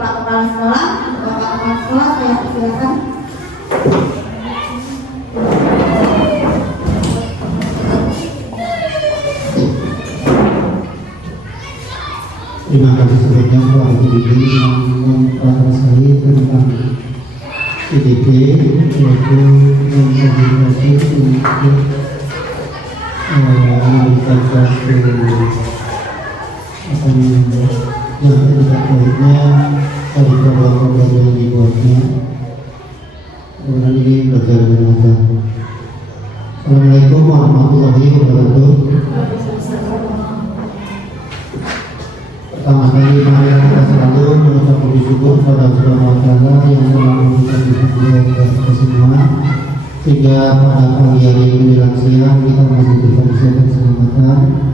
Bapak Kepala Sekolah, Bapak Kepala Sekolah, saya persilakan. Terima kasih sebelumnya Pak Guru yang memperkenalkan sekali tentang IDP, yaitu mengintegrasi untuk memberikan suatu yang tidak baiknya dari program-program yang dibuatnya. Kemudian ini berjalan dengan lancar. Assalamualaikum warahmatullahi wabarakatuh. Pertama kali mari kita selalu mengucap puji syukur kepada Allah Subhanahu wa Ta'ala yang telah memberikan kita semua, sehingga pada pagi hari ini menjelang siang kita masih diberikan kesehatan keselamatan.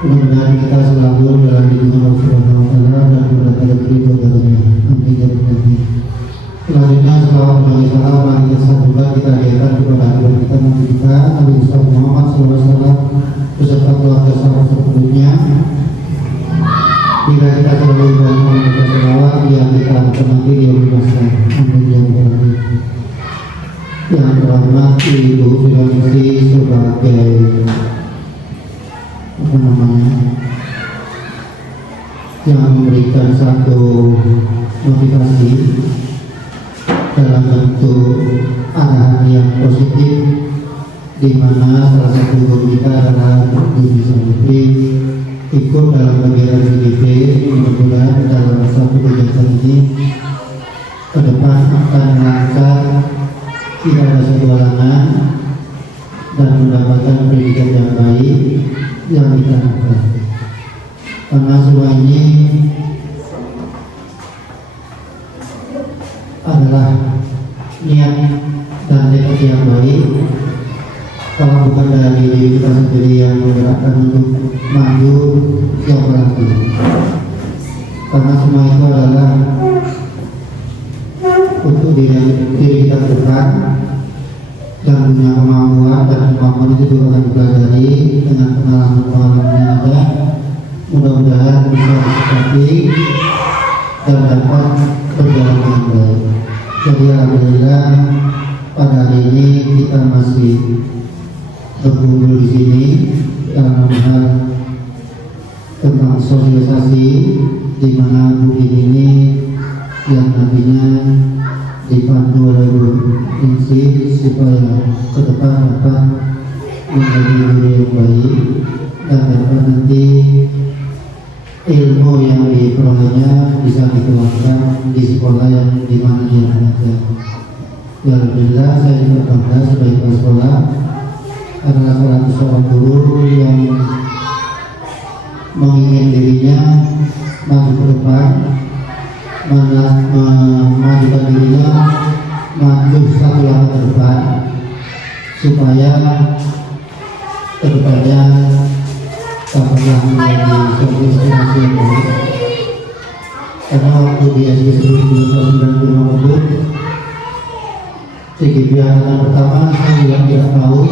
Mudah-mudahan kita selalu dalam lindungan Allah Subhanahu wa Ta'ala dan mendapat ridho darinya. Amin ya rabbal alamin. Selanjutnya selawat bagi salam mari kita sambungkan kita hadirkan kepada akhir kita Nabi kita Nabi Muhammad SAW beserta keluarga sahabat sebelumnya. Bila kita selalu membaca selawat yang kita nikmati di rumah. Amin ya rabbal alamin. Yang terhormat Ibu Sulawesi sebagai yang memberikan satu motivasi dalam bentuk arahan yang positif, di mana salah satu guru kita adalah Guru Samudri ikut dalam kegiatan CDP. Mudah-mudahan dalam satu kegiatan ini ke depan akan lancar, tidak ada halangan dan mendapatkan pendidikan yang baik yang kita harapkan. Karena semua ini adalah niat dan tekad yang baik. Kalau bukan dari diri kita sendiri yang menggerakkan untuk maju, yang berarti. Karena semua itu adalah untuk diri kita ke depan dan punya kemampuan, dan kemampuan itu juga akan dipelajari dengan pengalaman-pengalaman yang ada. Mudah-mudahan bisa disikapi dan dapat berjalan dengan baik. Jadi alhamdulillah pada hari ini kita masih berkumpul di sini dalam hal tentang sosialisasi, di mana mungkin ini yang nantinya dipandu oleh Insi supaya ke depan dapat menjadi guru yang baik dan dapat nanti ilmu yang diperolehnya bisa dikeluarkan di sekolah yang dimana dia belajar. Ya alhamdulillah saya juga bangga sebagai kepala sekolah adalah salah seorang guru yang menginginkan dirinya maju ke depan, memajukan dirinya maju satu langkah ke depan supaya kedepannya dapatlah menjadi suatu inspirasi yang baik. Karena waktu di SD 1995 CGP angkatan pertama saya juga tidak tahu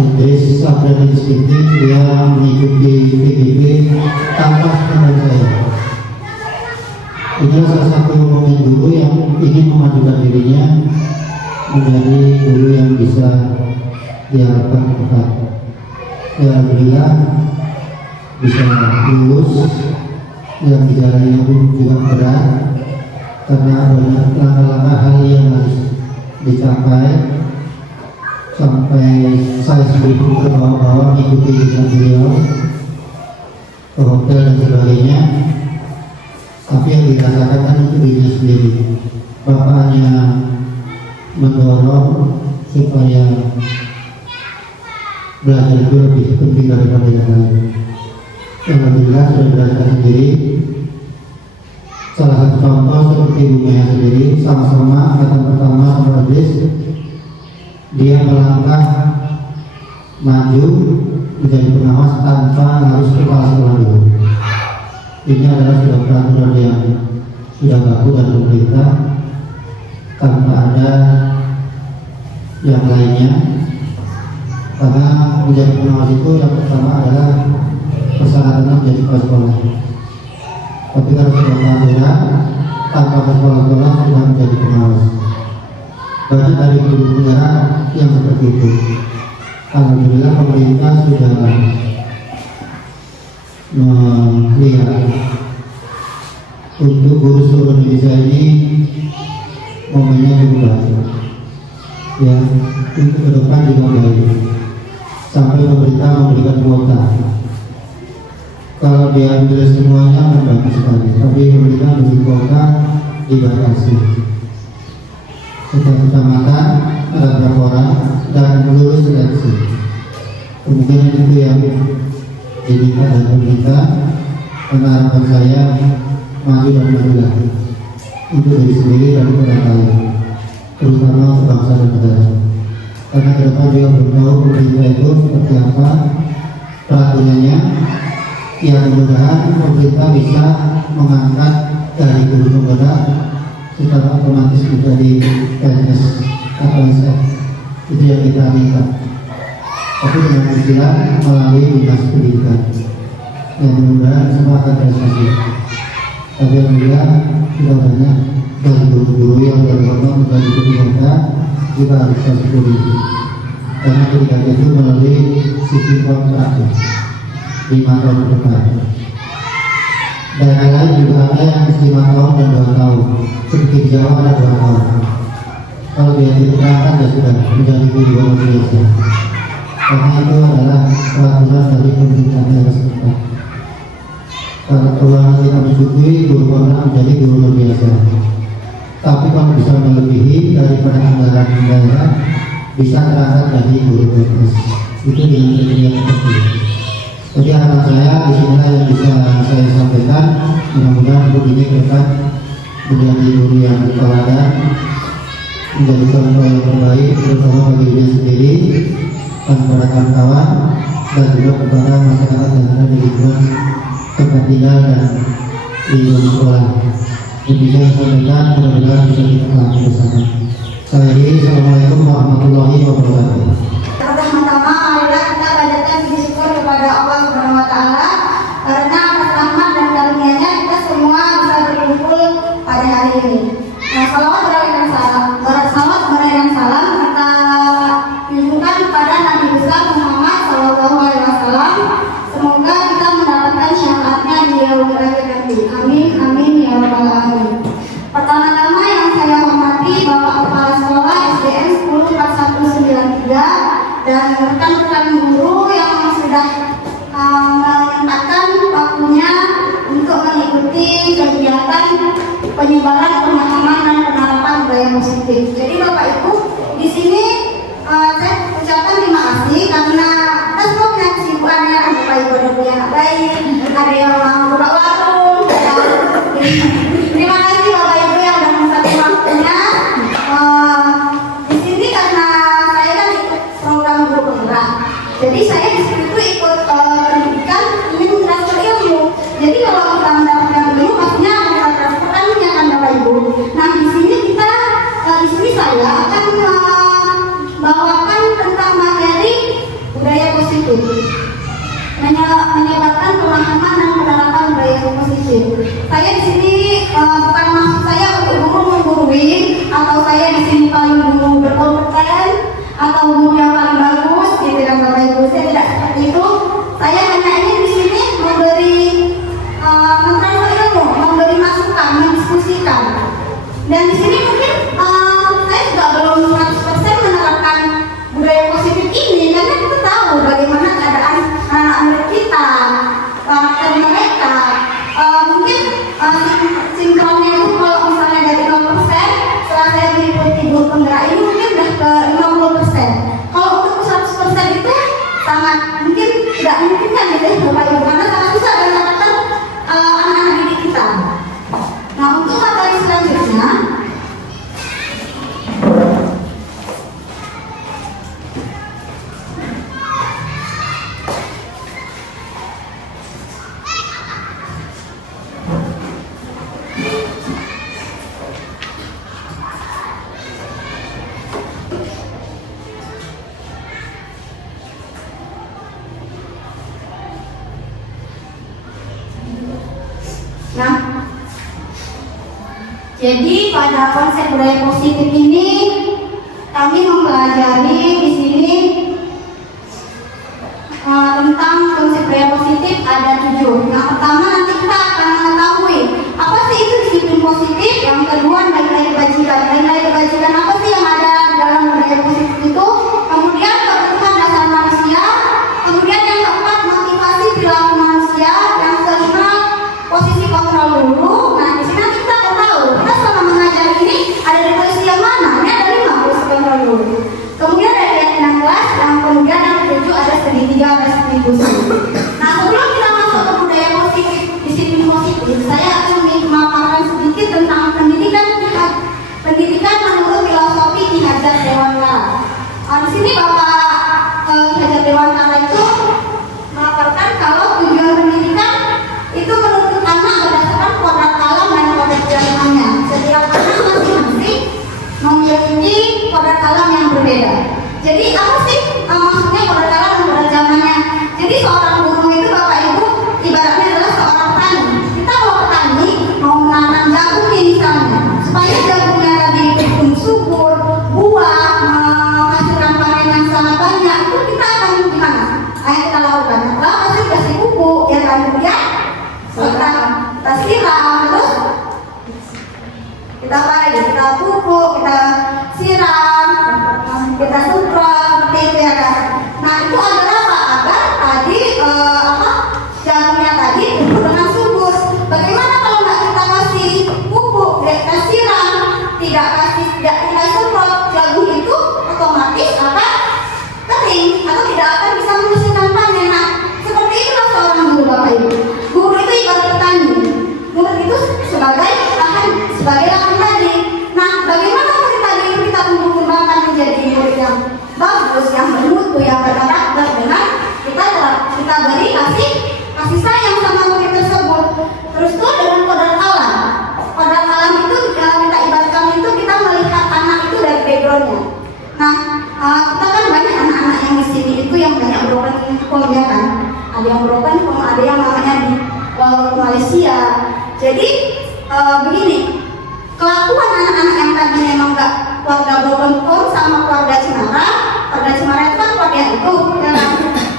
Idris Sabdan Inspekti dia mengikuti PGP tanpa kenal saya. Ini salah satu momen guru yang ingin memajukan dirinya menjadi guru yang bisa diharapkan ke depan. Ya alhamdulillah bisa lulus, yang dijalani pun juga berat karena banyak langkah-langkah hal yang harus dicapai, sampai saya sendiri pun terbawa-bawa mengikuti dengan beliau ke hotel dan sebagainya. Tapi yang dirasakan kan itu dirinya sendiri. Bapaknya mendorong supaya belajar itu lebih penting daripada yang lain. Alhamdulillah sudah belajar sendiri. Salah satu contoh seperti Bu Maya sendiri, sama-sama angkatan pertama sama Idris, dia melangkah maju menjadi pengawas tanpa harus kepala sekolah dulu. Ini adalah sebuah peraturan yang sudah baku dan pemerintah, tanpa ada yang lainnya. Karena menjadi pengawas itu yang pertama adalah persyaratan menjadi kepala sekolah. Tapi kalau sudah peraturan tanpa sekolah-sekolah sudah menjadi pengawas. Banyak dari guru penggerak yang seperti itu. Alhamdulillah pemerintah sudah melihat untuk guru seluruh Indonesia ini momennya berubah. Ya, untuk ke depan juga baik. Sampai pemerintah memberikan kuota. Kalau diambil semuanya akan bagus sekali. Tapi pemerintah beri kuota dibatasi. Setiap kecamatan ada berapa orang dan lulus seleksi. Kemungkinan itu yang diminta dari pemerintah. Karena harapan saya maju dan maju lagi. Itu diri sendiri dan orang lain, terutama bangsa dan negara. Karena ke depan juga belum tahu pemerintah itu seperti apa peraturannya. Yang mudah-mudahan pemerintah bisa mengangkat dari guru penggerak secara otomatis menjadi PNS atau SF. Itu yang kita minta. Tapi dengan istilah melalui dinas pendidikan. Yang mudah-mudahan semua akan terrealisasi. Tapi alhamdulillah sudah banyak dari guru-guru yang berkorban menjadi pendidikan juga harus kita syukuri. Karena pendidikan itu melalui sistem kontrak 5 tahun ke depan. Daerah lain juga ada yang 5 tahun dan 2 tahun. Seperti di Jawa ada 2 tahun. Kalau dia diterangkan ya sudah menjadi guru biasa. Karena itu adalah peraturan dari pemerintah daerah setempat. Kalau keuangan kita mencukupi, guru kontrak menjadi guru luar biasa. Tapi kalau bisa melebihi daripada anggaran daerah, bisa terangkat dari guru PNS. Itu dengan kriteria seperti itu. Jadi harapan saya di sini yang bisa saya sampaikan, mudah-mudahan untuk ini kita menjadi guru yang teladan, menjadi contoh yang terbaik, terutama bagi diri sendiri dan kepada kawan-kawan dan juga kepada masyarakat yang ada di lingkungan tempat tinggal dan lingkungan sekolah. Demikian sampaikan, mudah-mudahan bisa kita lakukan bersama. Saya ini, Assalamualaikum warahmatullahi wabarakatuh. Pertama-tama marilah kita panjatkan puji syukur kepada Allah Subhanahu wa taala karena atas rahmat dan karunia-Nya kita semua bisa berkumpul pada hari ini. Nah, salawat berikan salam kita tunjukkan kepada Nabi besar Muhammad sallallahu alaihi wasallam. Semoga kita mendapatkan syafaatnya di yaumul akhir nanti. Amin amin ya rabbal alamin. Pertama-tama yang saya hormati Bapak Kepala Sekolah SDN 104193 dan rekan-rekan guru yang sudah menyempatkan waktunya untuk mengikuti kegiatan penyebaran pemahaman dan penerapan budaya positif. Jadi Bapak Ibu, di sini saya ucapkan terima kasih karena kita semua punya kesibukan ya. Bapak Ibu ada yang baik, ada yang buka warung. Terima kasih Bapak Ibu yang sudah menyempatkan waktunya. Di sini karena saya kan ikut program guru penggerak. Jadi saya di situ ikut pendidikan ingin transfer ilmu. Jadi kalau kita mendapatkan ilmu, pastinya akan kita transferkan yang akan Bapak Ibu. Nah di sini saya akan membawakan tentang materi budaya positif, menyebarkan pemahaman dan penerapan budaya positif. Saya di sini bukan maksud saya untuk guru menggurui atau saya di sini paling guru berkompeten atau guru yang paling bagus, gitu kan Bapak Ibu. Saya tidak Jadi pada konsep budaya positif ini kami mempelajari di sini tentang konsep budaya positif ada 7. Yang pertama nanti kita akan mengetahui apa sih itu disiplin positif. Yang kedua nilai-nilai kebajikan. Nilai-nilai kebajikan apa sih yang ada di dalam budaya positif itu? Kemudian kebutuhan dasar manusia. Kemudian yang keempat motivasi perilaku manusia. Yang kelima posisi kontrol dulu. Nah di sini nanti kita akan tahu kita selama mengajar ini ada di posisi yang mana? Ini ada 5 posisi kontrol dulu. Kemudian ada keyakinan kelas, yang kemudian yang ketujuh ada segitiga restitusi. Nah sebelum kita masuk ke budaya positif, disiplin positif, saya akan memaparkan sedikit tentang pendidikan menurut filosofi Ki Hajar Dewantara. Di sini Bapak Ki Hajar Dewantara itu memaparkan kalau tujuan pendidikan itu menuntut anak berdasarkan kodrat alam dan kodrat zamannya. Setiap anak masing-masing memiliki kodrat alam yang berbeda. Jadi apa sih maksudnya kodrat alam dan kodrat zamannya? Jadi seorang guru itu Bapak Ibu ibaratnya adalah seorang petani. Kita mau petani mau menanam jagung misalnya, supaya jagungnya tadi tumbuh subur, buah, menghasilkan panen yang sangat banyak, itu kita akan gimana? Ayo kita lakukan. Lalu pasti kasih pupuk, ya kan? Kemudian kita siram, terus kita bagi, kita pupuk, kita siram, kita semprot, seperti itu ya kan. Nah itu adalah apa? Agar tadi jagungnya tadi tumbuh dengan subur. Bagaimana kalau nggak kita kasih pupuk, tidak kita siram, tidak kita semprot, jagung itu otomatis akan kering atau tidak akan bisa menghasilkan panen. Nah seperti itulah seorang guru Bapak Ibu. Guru itu ibarat petani. Murid itu sebagai lahan tadi. Nah, bagaimana murid tadi itu kita tumbuh kembangkan menjadi murid yang bagus, yang bermutu, yang berkarakter dengan kita beri kasih sayang sama murid tersebut. Terus tuh dengan kodrat alam. Kodrat alam itu kita ibaratkan itu kita melihat anak itu dari backgroundnya. Nah, kita kan banyak anak-anak yang di sini itu yang banyak broken home ya kan. Ada yang broken home, ada yang namanya di Malaysia. Jadi begini, kelakuan anak-anak yang tadi memang nggak keluarga broken home sama keluarga Cemara itu kan keluarga itu, ya kan?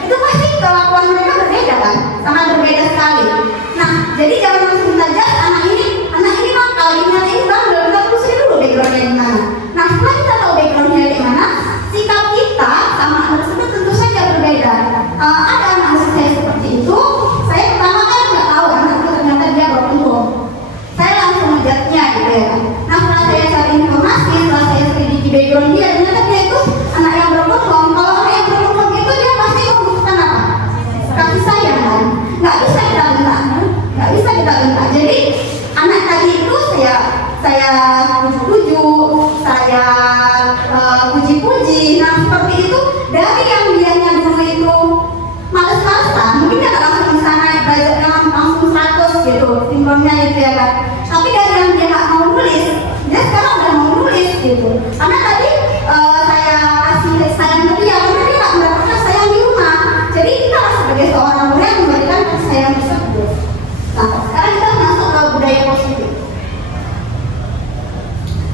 Itu pasti kelakuan mereka berbeda kan, sangat berbeda sekali. Nah, jadi jangan langsung saja anak ini nakal, ini bandel, kita telusuri dulu backgroundnya di mana. Nah, setelah kita tahu backgroundnya di mana, sikap kita sama anak tersebut tentu saja berbeda. Ada anak saya seperti itu, saya pertama kan nggak tahu anak itu ternyata dia broken home. Saya langsung ngejatnya gitu ya kan. Nah setelah saya cari informasi, setelah saya selidiki background dia, ternyata dia itu anak yang broken home. Kalau anak yang broken home itu dia pasti membutuhkan apa? Kasih sayang kan. Nggak bisa kita bentak. Jadi anak tadi itu saya puji-puji, saya puji-puji. Nah seperti itu dari yang dianya dulu itu males-malesan, mungkin dia nggak langsung ke sana belajarnya langsung 100 gitu, sinkronnya gitu ya kan. Tapi dari yang dia nggak mau nulis, dia sekarang udah mau nulis gitu. Karena tadi saya kasih sayang ke dia, karena dia nggak mendapatkan sayang di rumah. Jadi kita sebagai seorang murid yang memberikan kasih sayang tersebut. Nah, sekarang kita masuk ke budaya positif.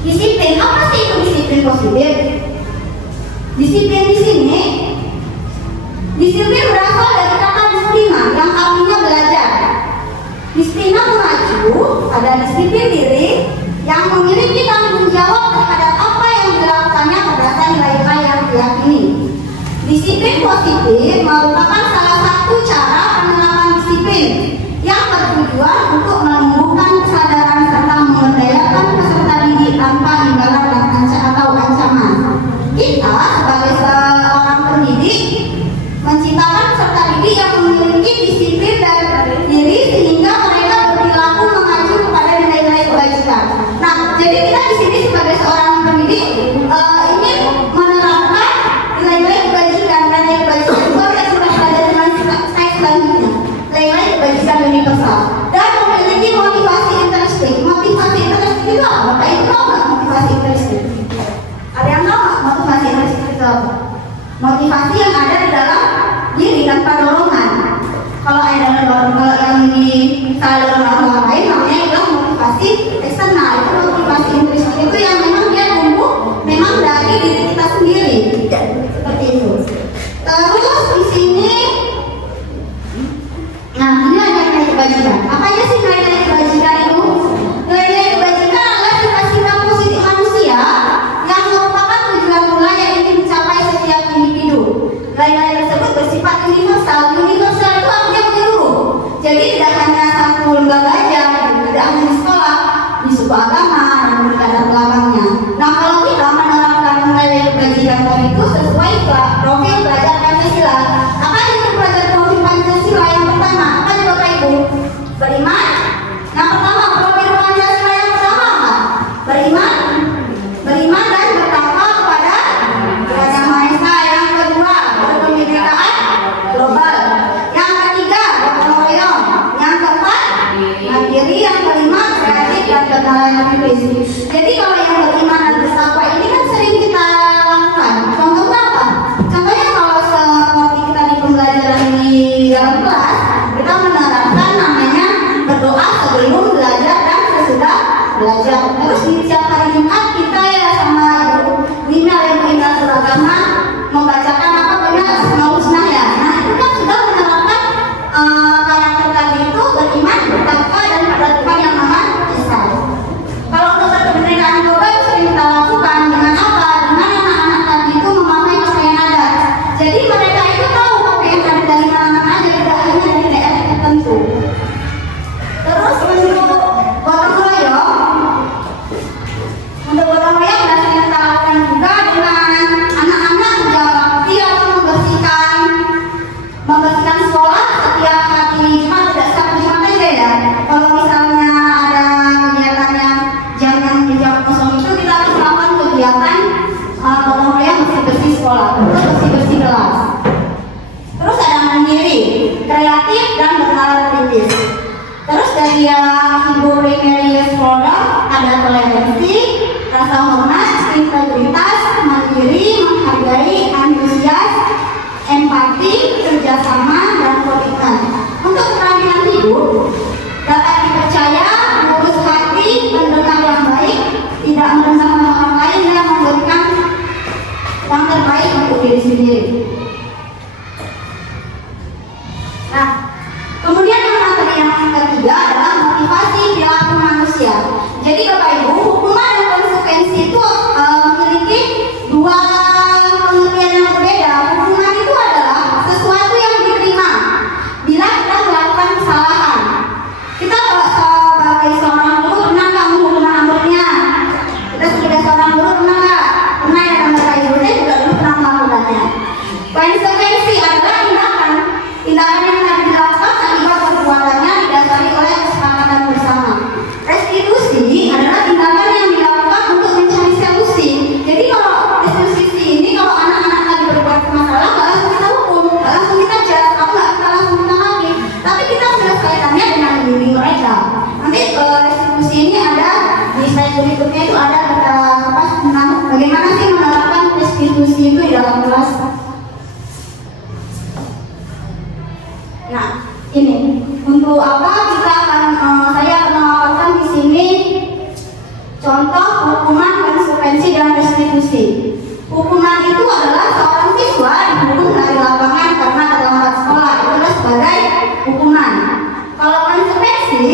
Disiplin, apa sih itu disiplin positif? Disiplin di sini, disiplin berasal dari kata disiplina yang artinya belajar. Disiplina mengacu pada disiplin diri yang memiliki tanggung jawab terhadap apa yang dilakukannya berdasarkan nilai-nilai yang diyakini. Disiplin positif merupakan salah satu cara penerapan disiplin yang bertujuan untuk menumbuhkan kesadaran serta mengerdayakan peserta didik tanpa imbalan atau ancaman. Kita sebagai seorang pendidik menciptakan peserta didik yang memiliki disiplin dan diri sehingga mereka berperilaku mengacu kepada nilai-nilai kebajikan. Nah, jadi kita di sini sebagai seorang pendidik ingin menerapkan nilai-nilai kebajikan. Nilai kebajikan itu yang sudah belajar dengan saya selanjutnya. Nilai-nilai kebajikan universal dan memiliki motivasi intrinsik. Motivasi intrinsik itu apa? Bapak Ibu tahu nggak motivasi intrinsik? Ada yang tahu nggak motivasi intrinsik itu apa? Motivasi yang ada di dalam diri tanpa dorongan. Kalau ada dorongan, kalau yang di dalam orang lain namanya adalah motivasi eksternal. Itu suku agama dan latar belakangnya. Nah, kalau kita menerapkan nilai kebajikan itu sesuai profil belajar Pancasila. Apa itu belajar profil Pancasila? Yang pertama, apa itu Bapak Ibu? Beriman. Yang pertama, profil Pancasila yang pertama apa? Beriman. Beriman dan bertakwa kepada Yang Maha Esa. Yang kedua, berkebinekaan global. Yang ketiga, gotong royong. Yang keempat, mandiri. Yang kelima, kreatif dan kenalan kritis. Jadi kalau yang beriman dan bertakwa ini kan sering kita lakukan. Contohnya apa? Contohnya kalau seperti kita di pembelajaran di dalam kelas, kita menerapkan namanya berdoa sebelum belajar dan sesudah belajar. Terus di setiap hari Jumat kita ya sama Ibu Lina yang Lina Suragama membacakan apa namanya Asmaul Husna ya. Nah itu kan sudah menerapkan karakter tadi itu beriman, bertakwa dan pada Tuhan Yang Maha Esa. Kalau untuk kebenaran global sering kita lakukan dengan apa? Dengan anak-anak tadi itu memakai pakaian adat. Jadi mereka itu tahu pakaian adat dari mana-mana aja, tidak hanya dari daerah tertentu. Terus untuk gotong royong sudah sering kita lakukan juga dengan anak-anak menjaga bakti atau membersihkan sekolah setiap hari Jumat, tidak setiap Jumat aja ya. Kalau misalnya ada kegiatan yang jam kosong itu kita harus melakukan kegiatan gotong royong bersih-bersih sekolah, bersih-bersih kelas. Terus ada mandiri, kreatif dan bernalar kritis. Terus dari yang Ibu Remedius Flora ada toleransi, rasa hormat, integritas, mandiri, menghargai, antusias, empati, kerjasama, dan komitmen. Untuk keterampilan hidup dapat dipercaya, lurus hati, mendengar yang baik, tidak merendahkan orang lain dan memberikan yang terbaik untuk diri sendiri. Nah, kemudian yang ketiga adalah motivasi perilaku manusia. Jadi Bapak Ibu, hukuman dan konsekuensi itu memiliki dua pengertian yang berbeda. Hukuman itu adalah sesuatu yang diterima bila kita melakukan kesalahan. Kita sebagai seorang guru pernah nggak menghukum anak-anaknya? Kita sebagai seorang guru pernah nggak? Pernah ya, dan Bapak Ibu saya juga dulu pernah melakukannya. Konsekuensi adalah tindakan yang telah dilakukan akibat perbuatannya didasari oleh kesepakatan bersama. Restitusi adalah tindakan yang dilakukan untuk mencari solusi. Jadi kalau restitusi ini, kalau anak-anak tadi berbuat masalah, nggak langsung kita hukum, nggak langsung kita jas, atau nggak kita langsung kita lagi. Tapi kita menyelesaikannya dengan diri mereka. Nanti restitusi ini ada di slide berikutnya itu ada kita bahas tentang bagaimana sih menerapkan restitusi itu di dalam kelas. Nah, ini untuk apa kita akan saya akan memaparkan di sini contoh hukuman, konsekuensi dan restitusi. Hukuman itu adalah seorang siswa dihukum dari lapangan karena terlambat sekolah, itu adalah sebagai hukuman. Kalau konsekuensi,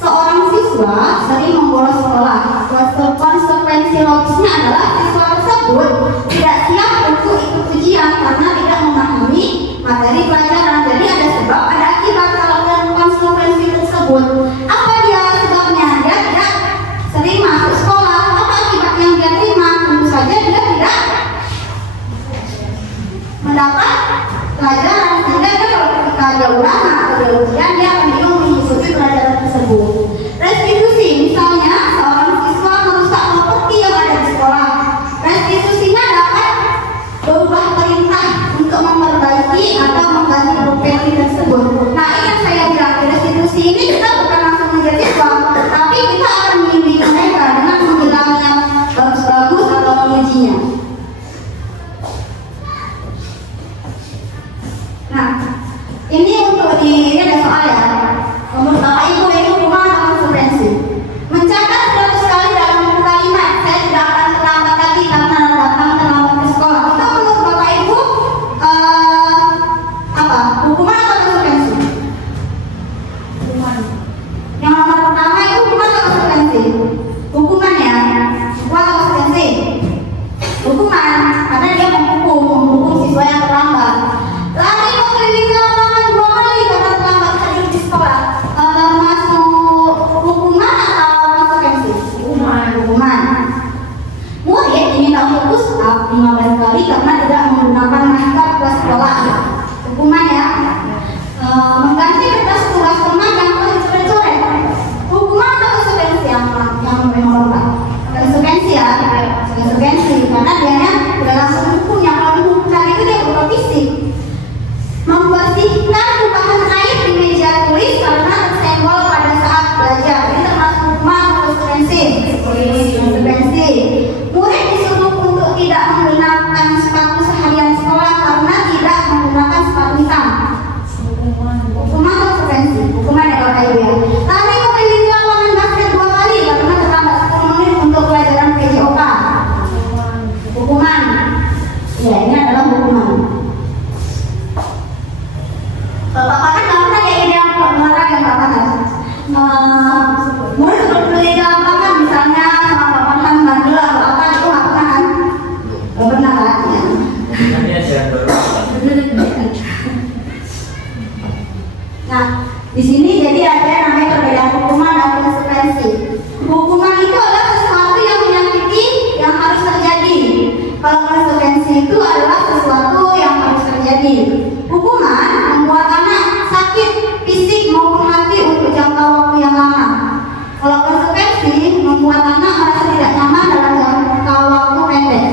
seorang siswa sering membolos sekolah. Konsekuensi logisnya adalah siswa tersebut tidak siap untuk ikut ujian karena tidak memahami materi pelajaran. Jadi ada sebab, ada akibat kalau konsekuensi tersebut. Apa dia sebabnya? Dia tidak terima membuat anak merasa tidak nyaman dalam jangka waktu pendek.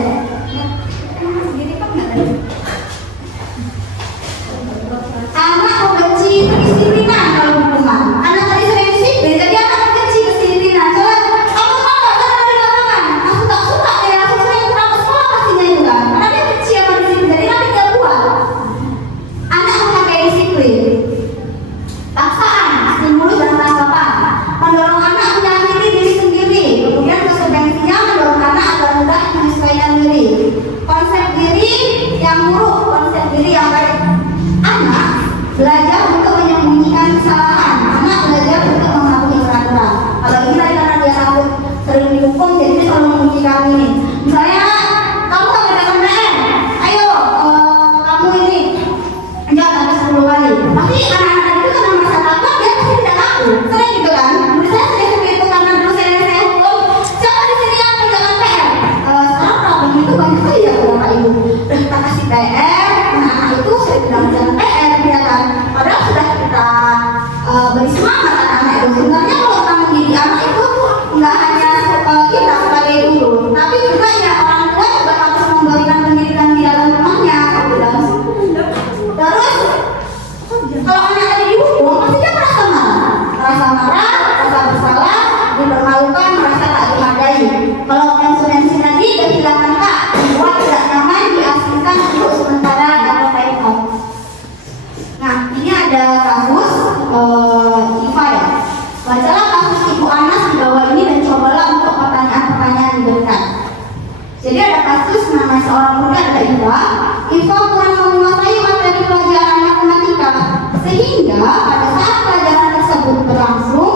Anak membenci kedisiplinan dalam hubungan. Anak tadi sering disiplin, jadi anak membenci kedisiplinan. Soalnya kamu tahu nggak karena dari lapangan, aku tak suka ya, aku sering pulang ke sekolah pastinya juga. Karena dia benci sama disiplin, jadi nanti dia buat. Anak memakai disiplin, paksaan, stimulus dan tanggapan, mendorong anak menyakiti diri sendiri. Kemudian konsekuensinya mendorong anak agar mudah menyesuaikan diri. Konsep diri yang buruk, konsep diri yang baik. Anak belajar untuk menyembunyikan kesalahan. Anak belajar untuk mengakui peraturan. Kalau ini tadi karena dia takut sering dihukum, jadi dia selalu membunyikan ini. Misalnya, kamu nggak kerjakan PR, ayo kamu ini enggak sampai 10 kali. Tapi anak-anak itu karena merasa takut, dia pasti tidak laku. Sering gitu kan? Menurut saya sering seperti itu karena dulu saya hukum. Siapa di sini yang kerjakan PR? Sekarang problem itu banyak sekali ya Bapak Ibu. Kita kasih PR, anak-anak itu sering tidak mengerjakan PR, ya kan? Padahal sudah kita beri semangat anak-anak itu. Sebenarnya kalau kita mendidik anak itu nggak hanya kita sebagai guru, tapi juga ya orang tua juga harus memberikan pendidikan di dalam rumahnya. Terus kalau anak tadi dihukum, pasti dia merasa marah, merasa bersalah, dipermalukan, merasa tak dihargai. Kalau konsekuensi tadi kehilangan hak, membuat tidak nyaman, diasingkan untuk sementara atau time out. Nah, ini ada kasus IFA ya. Bacalah kasus Ibu Anas di bawah ini dan cobalah untuk pertanyaan-pertanyaan diberikan. Jadi ada kasus nama seorang muda ada Iva. Iva kurang menguasai materi pelajaran matematika sehingga pada saat pelajaran tersebut berlangsung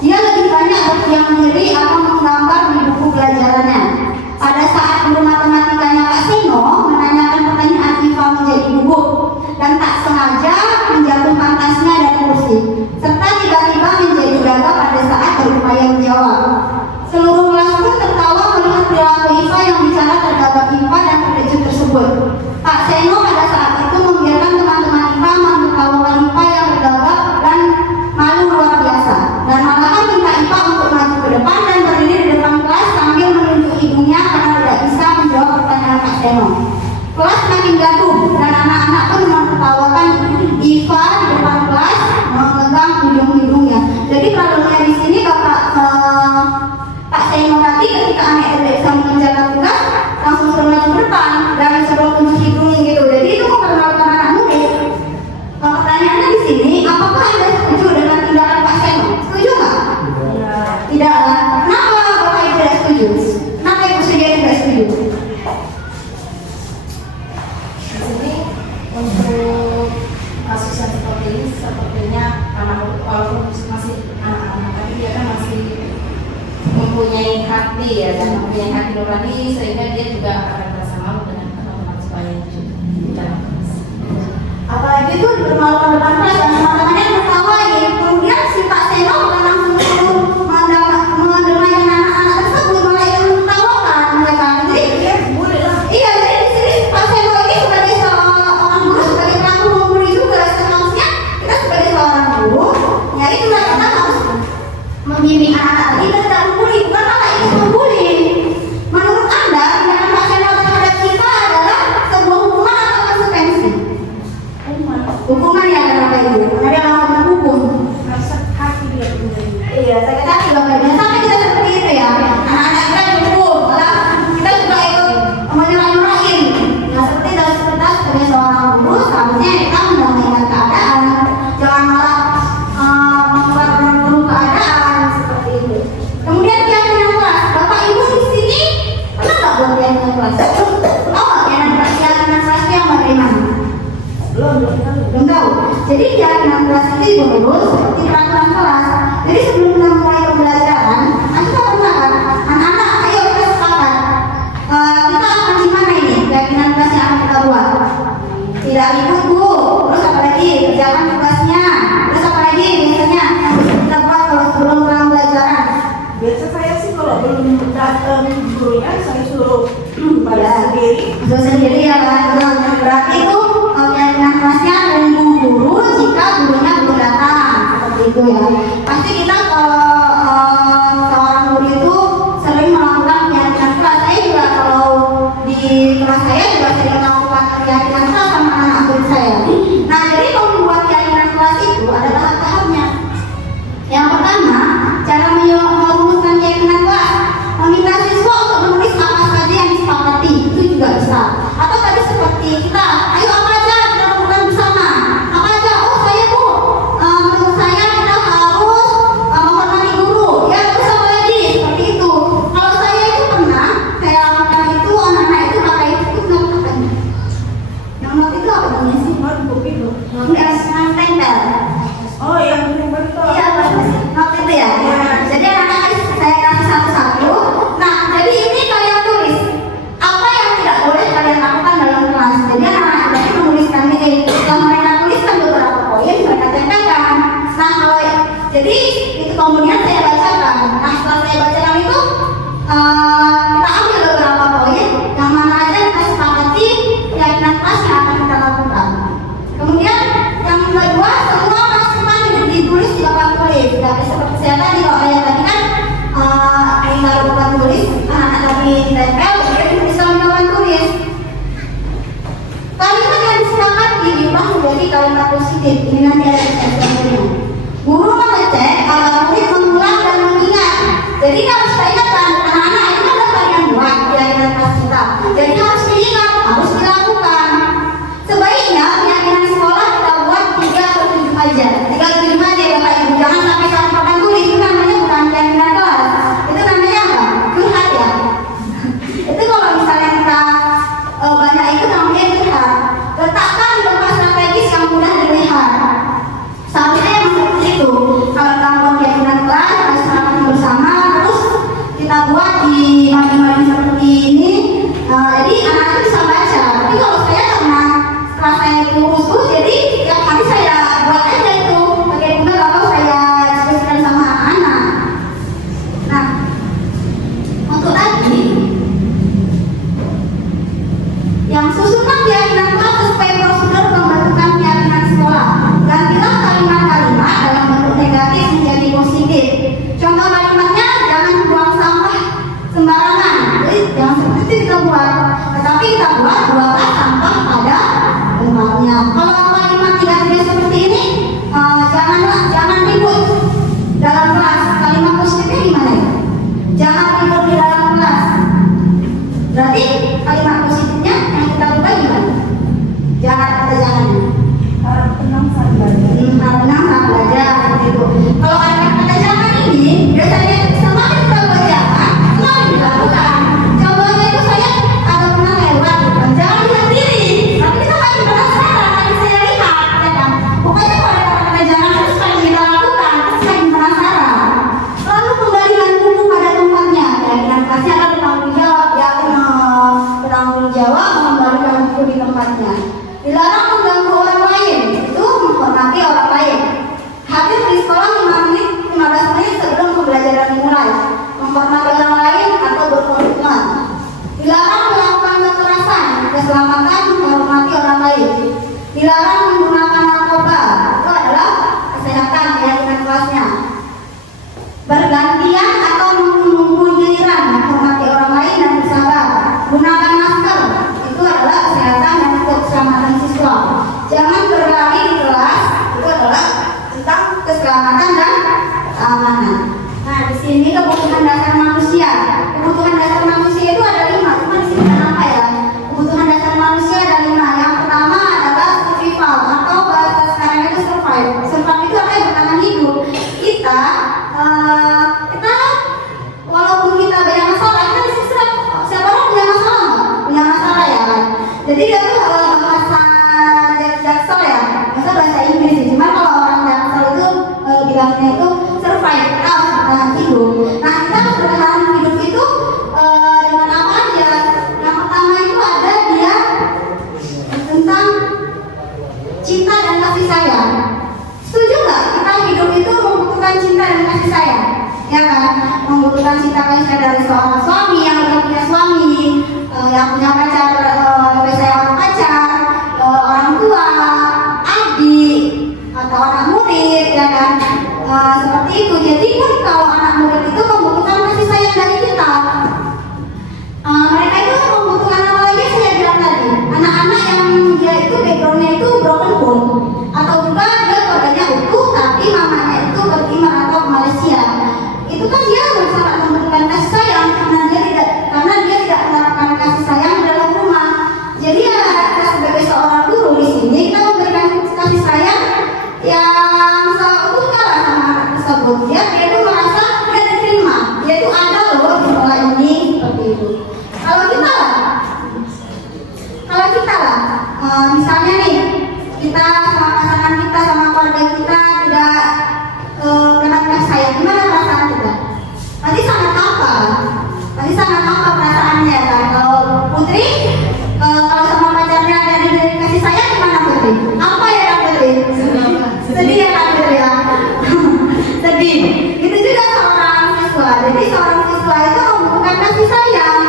dia lebih banyak berdiam diri atau menggambar di buku pelajarannya. Pada saat guru matematikanya Pak Seno menanyakan pertanyaan, Iva menjadi gugup dan tak sengaja menjatuhkan tasnya dari kursi serta tiba-tiba menjadi gagap pada saat berupaya menjawab. Seluruh kelas pun tertawa melihat perilaku Iva yang bicara tergagap Iva dan terkejut tersebut. Pak Seno pada saat itu membiarkan teman-teman Iva menertawakan Iva yang tergagap dan malu luar biasa, dan malahan minta Iva untuk maju ke depan dan berdiri di depan kelas sambil menunjuk ibunya karena tidak bisa menjawab pertanyaan Pak Seno. Kelas makin gaduh dan anak-anak pun menertawakan Iva di depan kelas memegang hidung-hidungnya. Jadi problemnya di sini Pak Seno tadi ketika anak tidak bisa mengerjakan tugas langsung suruh maju ke depan dan suruh tunjuk hidung gitu. Jadi itu mempermalukan anak murid. Kalau pertanyaannya di sini, apakah Anda setuju dengan tindakan Pak Seno? Setuju nggak? Tidak. Kenapa Bapak Ibu tidak setuju? Kenapa Ibu sendiri tidak setuju? Di sini untuk kasus yang seperti ini sepertinya anak walaupun masih anak-anak tapi dia kan masih mempunyai hati ya, dan mempunyai hati nurani sehingga dia juga akan merasa malu dengan teman-teman supaya dalam kelas. Apalagi itu dipermalukan depan kelas dan teman-temannya tertawa ya. Kemudian si Pak Seno bukan langsung mendemain anak-anak tersebut, malah yang menertawakan mereka. Jadi iya, jadi di sini Pak Seno ini sebagai seorang guru, sebagai pelaku membuli juga. Seharusnya kita sebagai seorang guru, ya itulah kita harus membimbing anak-anak tadi dan tidak membuli, bukan malah itu membuli. Menurut Anda, tindakan Pak Seno terhadap kita adalah sebuah hukuman atau konsekuensi? Hukuman ya kan Bapak Ibu, karena dia langsung menghukum. Rasa hati dia punya. Iya, saya kata Bapak Ibu, sampai kita seperti itu ya. Anak-anak kita dihukum, malah kita juga ikut menyerah-nyerahin. Nah, seperti dalam kita sebagai seorang guru, seharusnya kita mendamaikan keadaan, jangan malah memperkeruh keadaan seperti itu. Kemudian keyakinan kelas, Bapak Ibu di sini pernah nggak buat keyakinan kelas? Tahu nggak keyakinan kelas yang bagaimana? Belum tahu. Jadi keyakinan kelas itu lurus seperti peraturan kelas. Jadi sebelum kita mulai pembelajaran, kita perkenalkan anak-anak, ayo kita sepakat. Kita akan gimana ini keyakinan kelas yang akan kita buat? Tidak ribut Bu. Terus apa lagi? Kerjakan tugasnya. Terus apa lagi? Biasanya kita buat kalau sebelum mulai pembelajaran. Biasa saya sih kalau belum datang gurunya saya suruh pada sendiri ya kan. Berarti itu keyakinan kelasnya menunggu guru jika gurunya belum datang seperti itu ya. Pasti kita seorang guru itu positif. Ini nanti ada eksperiment. Guru mengecek kalau murid mengulang dan mengingat. Jadi harus kita ingatkan anak-anak itu kan kalian buat pelajaran kelas kita. Jadi harus diingat, harus dilakukan. Sebaiknya keyakinan sekolah kita buat 3 atau 7 aja. 3 atau 7 aja ya Bapak Ibu. Jangan sampai 1 papan tulis. Itu namanya bukan keyakinan kelas. Itu namanya apa? Curhat ya. Itu kalau misalnya kita banyak itu namanya curhat. Letakkan di tempat strategis yang mudah dilihat. Seharusnya yang seperti itu. Kalau kita buat keyakinan kelas, kita sepakati bersama, terus kita buat di mading-mading seperti ini. Jadi anak-anak bisa baca. Tapi kalau saya karena kelas saya itu khusus, jadi tiap hari saya buat aja itu. Bagaimana kalau saya diskusikan sama anak-anak. Nah, untuk tadi yang susunan keyakinan kelas sesuai prosedur pembentukan keyakinan sekolah. Gantilah kalimat-kalimat dalam bentuk negatif menjadi positif. Contoh kalimatnya, jangan buang sampah sembarangan. Jadi jangan seperti itu kita buat, tetapi kita buat buanglah sampah pada tempatnya. Kalau kalimat negatifnya seperti ini, jangan ribut dalam kelas. Kalimat positifnya gimana ya? Jangan ribut di dalam kelas. Berarti kalimat positifnya yang kita ubah gimana? Jangan atau jangan? Tenang saat belajar. Tenang saat belajar seperti itu. Kalau ada kata jangan ini, biasanya semakin kita belajar, semakin dilakukan. Contohnya itu saya ada pernah lewat, jangan lihat diri, tapi kita lagi penasaran, lagi saya lihat, ya kan? Pokoknya kalau ada kata jangan terus lagi kita lakukan, terus lagi penasaran. Lalu kembalikan buku pada tempatnya, dan pasti akan bertanggung jawab, ya bertanggung jawab mengembalikan buku di tempatnya. Dilarang mengganggu orang lain, itu menghormati orang lain. Hadir di sekolah 15 menit sebelum pembelajaran dimulai. Menghormati orang lain atau berkomitmen. Dilarang melakukan kekerasan, keselamatan, menghormati orang lain. Dilarang menggunakan narkoba, itu adalah kesehatan keyakinan kelasnya. Bergantian atau menunggu giliran, menghormati orang lain dan bersabar. Gunakan masker, itu adalah kesehatan dan keselamatan siswa. Jangan berlari di kelas, itu adalah tentang keselamatan dan keamanan. Nah, di sini kebutuhan dasar manusia. Kebutuhan dasar manusia itu ada 5, cuma di sini apa ya? Kebutuhan dasar manusia ada 5. Yang pertama adalah survival atau bahasa sekarang itu survive. Survive itu apa? Bertahan hidup. Kita walaupun kita banyak masalah, kita di sini siapa orang punya masalah nggak? Punya masalah ya kan? Jadi dia tuh bahasa Jaksel ya, bahasa Inggris sih. Cuma kalau orang Jaksel itu bilangnya itu survive, kita harus bertahan hidup. Nah, kita harus bertahan hidup itu dengan apa aja? Yang pertama itu ada dia tentang cinta dan kasih sayang. Setuju nggak? Kita hidup itu membutuhkan cinta dan kasih sayang, ya kan? Membutuhkan cinta kasih sayang dari seorang suami yang udah punya suami, yang punya pacar, biasanya orang pacar, orang tua, adik, atau anak murid, ya kan? Seperti itu. Jadi pun kalau anak murid itu membutuhkan kasih sayang dari kita. Mereka itu membutuhkan apa lagi saya bilang tadi? Anak-anak yang dia itu backgroundnya itu broken home, atau juga dia keluarganya utuh tapi mamanya itu pergi merantau ke Malaysia. Itu kan dia sangat membutuhkan kasih sayang karena dia tidak mendapatkan kasih sayang di dalam rumah. Jadi ya kita sebagai seorang guru di sini kita memberikan kasih sayang yang seutuhnya lah sama anak tersebut. Dia itu merasa dia diterima, dia itu ada loh di sekolah ini seperti itu. Kalau kita lah, misalnya nih kita sama pasangan kita sama keluarga kita tidak mendapatkan sayang, gimana perasaan kita? Pasti sangat apa perasaannya kan? Kalau Putri, kalau sama pacarnya ada diberi kasih sayang gimana Putri? Apa ya Putri? Sedih ya kan Putri ya? Sedih. Itu juga seorang siswa. Jadi seorang siswa itu membutuhkan kasih sayang.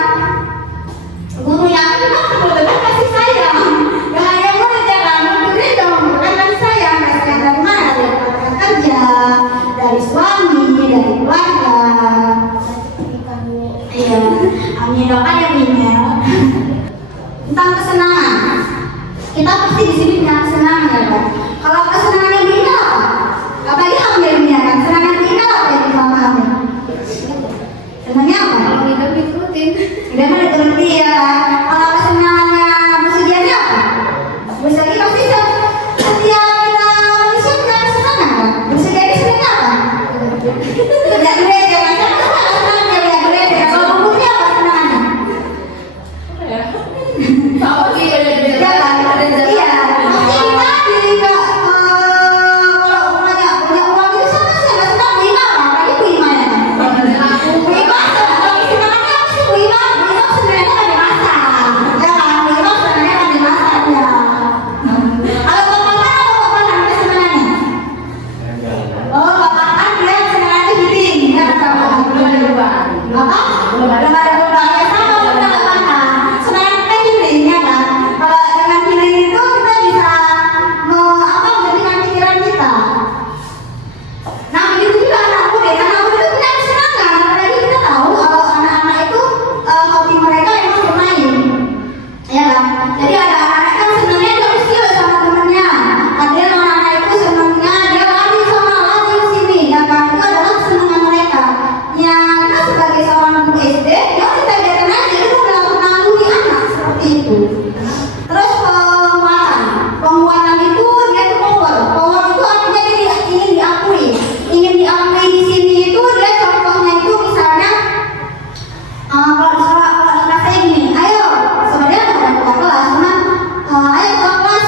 Gurunya juga membutuhkan kasih sayang. Gak hanya murid ya kan? Putri juga membutuhkan kasih sayang. Kasih sayang dari mana? Dari rekan kerja, dari suami, dari keluarga. Iya, amin doakan ya Mimel. Tentang kesenangan, kita pasti di sini punya kesenangan ya kan? Kalau kesenangan Senangnya apa? Kalau hidup ikutin. Udah mana terhenti ya. Kalau kesenangannya bersedia apa? Bersedia pasti setiap kita manusia punya kesenangan kan? Bersedia senang apa? Kerja duit ya, masa senang kerja duit ya. Kalau bukunya apa senangannya? Apa sih ada Iya kan? Iya. Pasti kita juga kalau punya uang itu sama sih nggak senang beli apa? Apalagi beli mana? Beli masak. Kalau kesenangannya apa sih beli masak? Beli masak sebenarnya kan dimasak. Ya kan? Beli masak sebenarnya kan dimasak ya. Kalau bapak kan apa bapak kan kesenangannya? Oh bapak kan dia kesenangannya giting. Ya kan? Belum ada beban. Apa? Belum ada beban ya sama kita nggak pantang. Sebenarnya kita healing ya kan. Kalau dengan healing itu kita bisa menjadikan pikiran kita. Nah begitu juga anak muda. Anak muda itu punya kesenangan. Apalagi kita tahu kalau anak-anak itu hobi mereka memang bermain. Ya kan? Jadi ada anak-anak yang senangnya dia usil sama temennya. Ada yang anak-anak itu senangnya dia lari sana lari ke sini. Ya kan? Itu adalah kesenangan mereka. Ya kita sebagai seorang guru SD, ya kita biarkan aja itu udah menanggung anak seperti itu. Terus penguatan itu dia tuh power itu artinya dia ingin diakui di sini itu dia contohnya itu misalnya kalau di kelas saya gini, ayo sebenarnya ada buka kelas cuma ayo buka kelas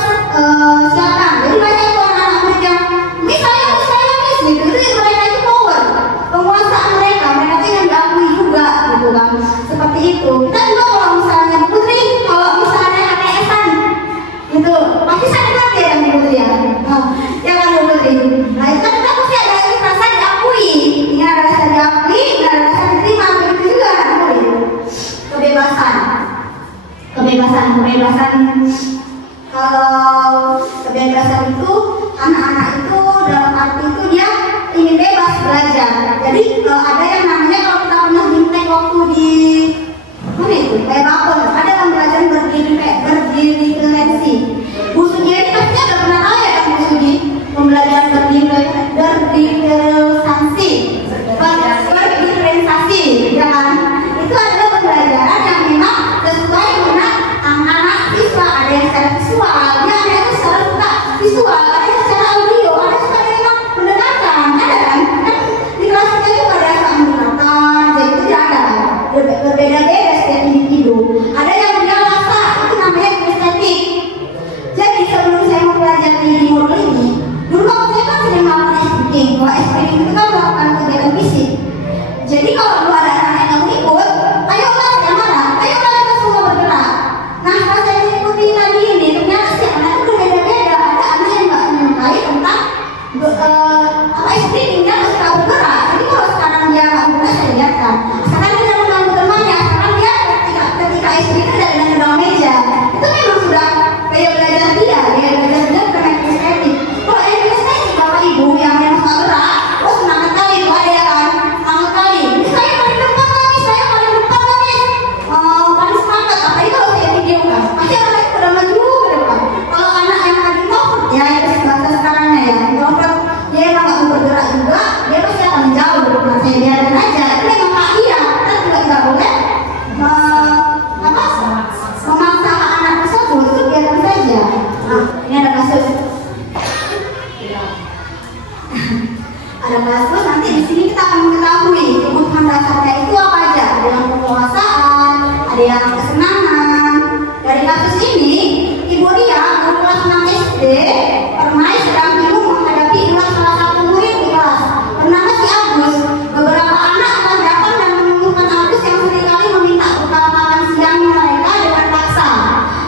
silakan. Jadi banyak tuh anak-anak murid yang misalnya gitu, itu mereka itu power penguasaan mereka itu yang diakui juga gitu kan, seperti itu. Kita juga kalau misalnya Putri, kalau misalnya HTS-an itu pasti saya ngerti ya Bu Putri ya. Ya kan Bu Putri. Nah itu kan kita pasti ada rasa diakui, ingin ada rasa diakui, ingin ada rasa diterima, begitu juga kan Bu Putri. Kebebasan. Kalau kebebasan itu anak-anak itu dalam arti itu dia ingin bebas belajar. Jadi ada yang namanya kalau kita pernah bimbing waktu di mana itu kayak bakon, ada pembelajaran berdirigensi. Bu Sugi ini pasti ada pernah tahu ya kan Bu Sugi pembelajaran berdiferensiasi, ya kan? Itu adalah pembelajaran yang memang sesuai dengan anak-anak siswa. Ada yang secara visual, dia ada yang secara visual, ada yang secara audio, ada yang secara memang mendengarkan, ada kan? Kan di kelas kita juga ada yang mendengarkan, jadi itu tidak ada kan? Berbeda-beda setiap individu. Ada yang dia rasa, itu namanya kinestetik. Jadi sebelum saya mempelajari di modul ini, dulu waktu saya kan sedang melakukan speaking. Kalau speaking itu kan melakukan kegiatan fisik. Jadi kalau dulu ada anak yang ikut, ayolah yang mana? Ayolah kita semua bergerak. Nah kalau saya ikuti tadi ini, ternyata sih anak itu berbeda-beda. Ada anak yang nggak menyukai tentang speaking, dia harus tahu bergerak. Jadi kalau sekarang dia nggak bergerak, saya biarkan. Sekarang dia tidak mengganggu temannya. Sekarang dia ketika speaking tidak dengan dalam meja. Itu memang sudah kayak belajar dia karena kinestetik. Kalau yang kinestetik bapak ibu yang suka gerak, oh senang sekali itu ada ya kan, senang sekali. Saya paling depan paling semangat. Apalagi kalau saya video kan, pasti anak itu udah maju ke depan. Kalau anak yang lagi introvert, ya itu bahasa sekarangnya ya, introvert dia emang nggak mau bergerak juga, dia pasti akan menjauh. Nah saya biarkan aja, itu memang hak dia. Kita juga tidak boleh memaksa anak tersebut, itu biarkan saja. Nah ini ada kasus. Ada kasus, nanti di sini kita akan mengetahui kebutuhan dasarnya itu apa aja. Ada yang penguasaan, ada yang kesenangan. Dari kasus ini, Ibu Ria guru kelas 6 SD pernah sedang bingung menghadapi ulas salah satu murid di kelas bernama si Agus. Beberapa anak telah datang dan mengeluhkan Agus yang seringkali meminta bekal makan siang mereka dengan paksa.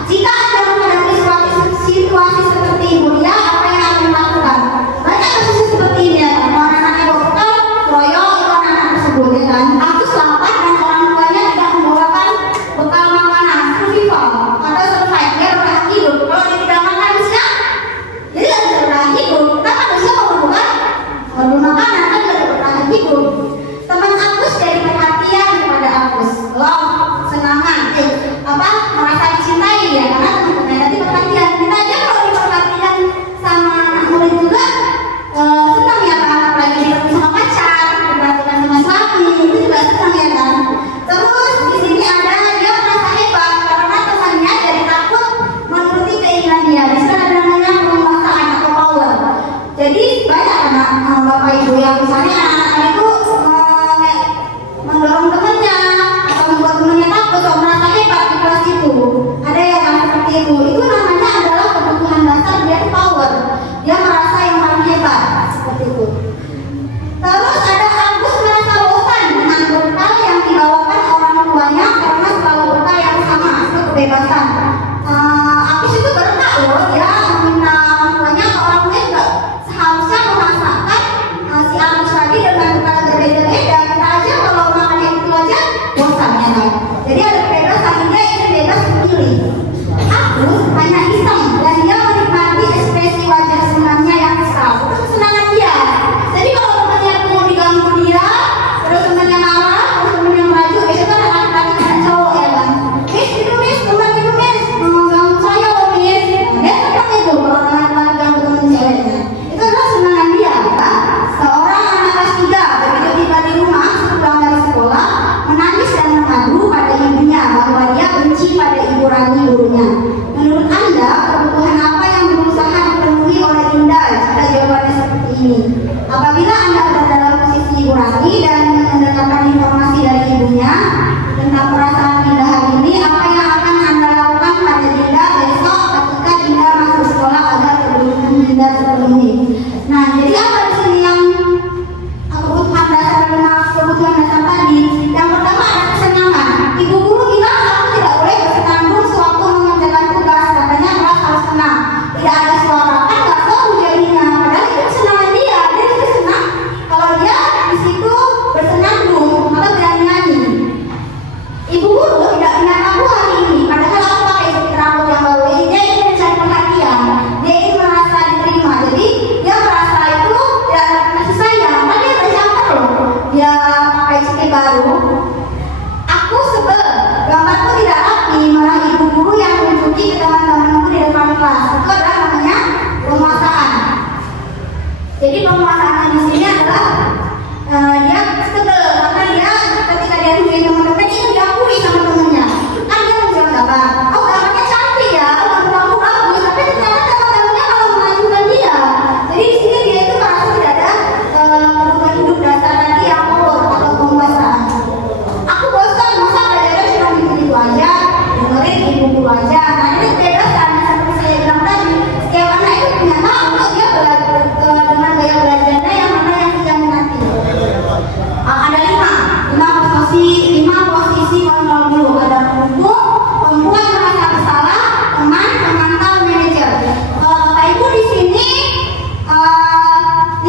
Jika Anda menghadapi suatu situasi seperti Ibu Ria, apa yang akan dilakukan? Banyak kasus seperti ini ya kan, anak-anaknya bawa bekal, royok itu anak-anak tersebut ya kan. Agus lapar dan orang tuanya tidak membawakan bekal itu namanya adalah kebutuhan dasar, dia power, dia merasa yang paling hebat seperti itu. Terus ada Agus merasa bosan dengan bekal yang dibawakan orang tuanya karena selalu bekal yang sama, itu kebebasan. Agus itu berhak loh, dia meminta orang tuanya, ke orang tuanya juga seharusnya merasakan si Agus tadi dengan bekal berbeda-beda. Kita aja kalau makan yang itu aja bosan ya kan. Jadi ada kebebasan, dia ingin bebas memilih. Agus hanya iseng dan dia menikmati ekspresi wajah senangnya yang besar. Itu kesenangan dia. Jadi kalau temannya mau diganggu dia, terus temannya marah, terus temannya maju, biasanya kan laki-laki dan cowok ya kan. Miss, itu miss, teman itu miss, ganggu saya loh miss. Dia senang itu kalau laki-laki ganggu teman ceweknya. Itu adalah senangan dia kan. Seorang anak kelas 3 begitu tiba di rumah pulang dari sekolah, menangis dan mengadu pada ibunya bahwa dia benci pada ibu Rani gurunya. Menurut Anda, kebutuhan apa yang berusaha dipenuhi oleh Dinda jika jawabannya seperti ini? Apabila Anda berada dalam posisi ibu Rani dan mendapatkan informasi dari ibunya tentang perasaan Dinda hari ini, apa yang akan Anda lakukan pada Dinda besok ketika Dinda masuk sekolah agar kebutuhan Dinda terpenuhi? Nah, jadi apa di sini yang kebutuhan dasar tadi? Yang pertama ada kesenangan. Ibu guru bilang aku tidak boleh bersenandung sewaktu mengerjakan tugas, katanya kelas harus tenang, tidak ada suara, kan nggak tahu jadinya. Padahal itu kesenangan dia itu senang kalau dia di situ bersenandung atau bernyanyi. Ibu guru tidak punya aku hari ini, padahal aku pakai rambut yang baru. Jadi dia ingin mencari perhatian, dia ingin merasa diterima. Jadi dia merasa itu tidak ada kasih sayang. Kan dia berjamper loh, dia pakai cipik baru. Aku sebel, gambarku tidak rapi, malah ibu guru yang menunjuki ke teman-temanku di depan kelas. Itu adalah namanya penguasaan. Jadi penguasaan di sini adalah dia sebel karena dia ketika dia nunjukin teman-teman itu diakui sama temennya. Kan dia menjawab gambar, oh gambarnya cantik ya, gambarku bagus, tapi ternyata teman-temannya kalau mengajukan dia. Jadi di sini dia itu merasa tidak ada kebutuhan hidup dasar tadi yang power atau penguasaan. Aku bosan, masa belajarnya cuma gitu aja, dengerin ibu guru aja. Nah ini kebebasan, seperti saya bilang tadi, setiap anak itu punya hak untuk dia belajar dengan gaya belajarnya yang mana yang dia minati. Ada lima posisi kontrol dulu. Ada pendukung, pembuat merasa bersalah, teman, pemantau, manajer. Bapak Ibu di sini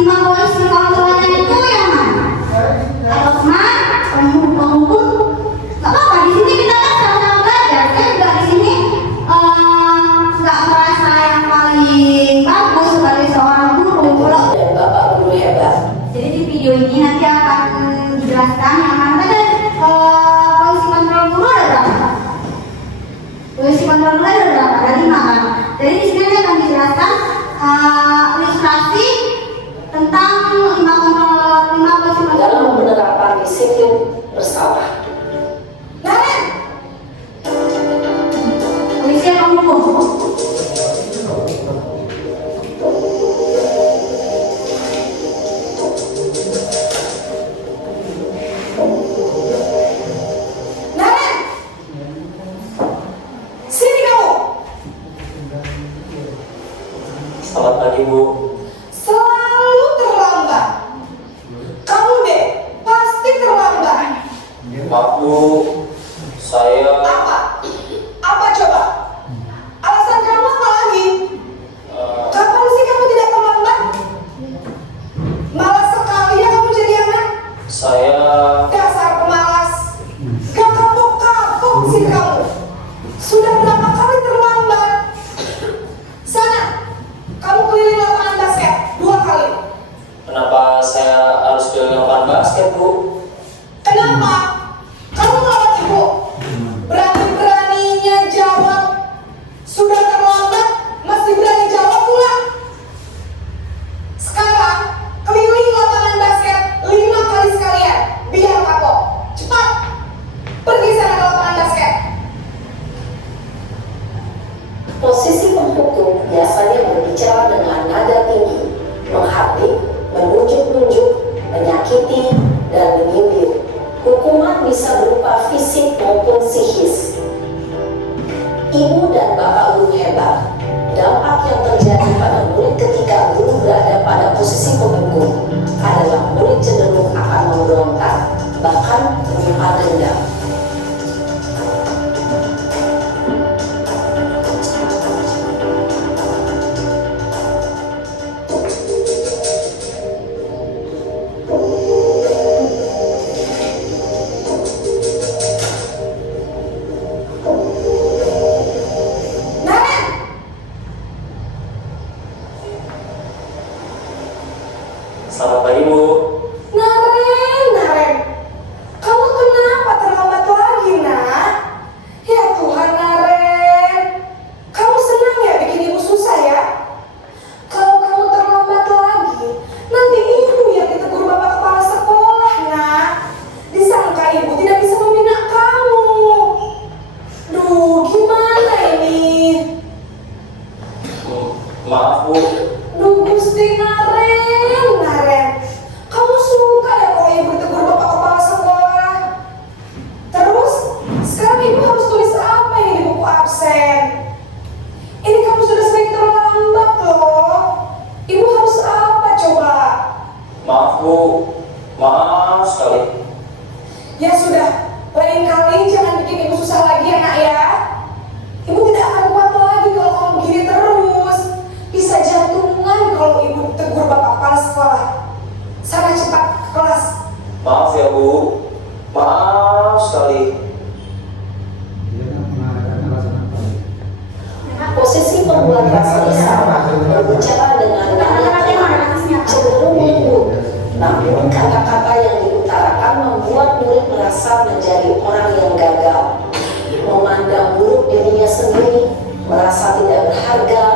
5 posisi kontrolnya itu yang mana? Ada teman, penghukum. Gak apa-apa, di sini kita kan sama-sama belajar. Saya juga di sini nggak merasa yang paling bagus sebagai seorang guru. Dan Bapak guru hebat. Jadi di video ini nanti akan dijelaskan yang mana tadi posisi kontrol guru ada berapa? Posisi kontrol guru ada berapa? Ada 5 kan? Jadi di sini akan dijelaskan ilustrasi tentang 5 posisi kontrol Dalam guru. penerapan disiplin bersalah. Polisi yang menghukum. Sini kamu. Selamat pagi, Bu. Selalu terlambat. Kamu deh pasti terlambat. Maaf, Bu. Saya Apa? Apa coba? Alasan kamu apa lagi? Kapan sih kamu tidak terlambat? Malas sekali ya kamu jadi anak. saya Dasar pemalas. Gak kapok-kapok sih kamu. Sudah berapa kali terlambat? Sana, kamu keliling lapangan basket 2 kali. kenapa saya harus keliling lapangan basket, Bu? Kenapa? Kamu ngelawan ibu. Berani-beraninya jawab. Sudah terlambat, masih berani jawab pula. Sekarang, keliling lapangan basket 5 kali sekalian. Biar kapok. Cepat. Pergi sana ke lapangan basket. Posisi penghukum biasanya berbicara dengan nada tinggi, menghardik, menunjuk-nunjuk, menyakiti, dan menyindir. Hukuman bisa berupa fisik maupun psikis. Ibu dan bapak guru ketika guru berada pada posisi pemukul adalah murid cenderung akan memberontak, bahkan menyimpan dendam. Selamat pagi, Bu. Naren, kamu kenapa terlambat lagi, nak? Ya Tuhan, Naren, kamu senang ya bikin ibu susah ya? Kalau kamu terlambat lagi, nanti ibu yang ditegur bapak kepala sekolah, nak. Disangka ibu tidak bisa membina kamu. Duh, gimana ini? Maaf, Bu. Duh, Gusti Naren, kamu suka ya kalau ibu ditegur bapak kepala sekolah? Terus, sekarang ibu harus tulis apa ini di buku absen? Ini kamu sudah sering terlambat loh. Ibu harus apa coba? Maaf, Bu. Maaf sekali. Ya sudah, lain kali jangan bikin ibu susah lagi ya, nak ya. Ibu tidak akan kuat lagi kalau kamu begini terus. Bisa jantungan kalau ibu tegur bapak kepala sekolah. Sana cepat ke kelas. Maaf ya, Bu. Maaf sekali. Dia mengadakan alasan apa? Posisi pembuat rasa bersalah berbicara dengan nada cenderung lembut, namun kata-kata yang diutarakan membuat murid merasa menjadi orang yang gagal, memandang buruk dirinya sendiri, merasa tidak berharga,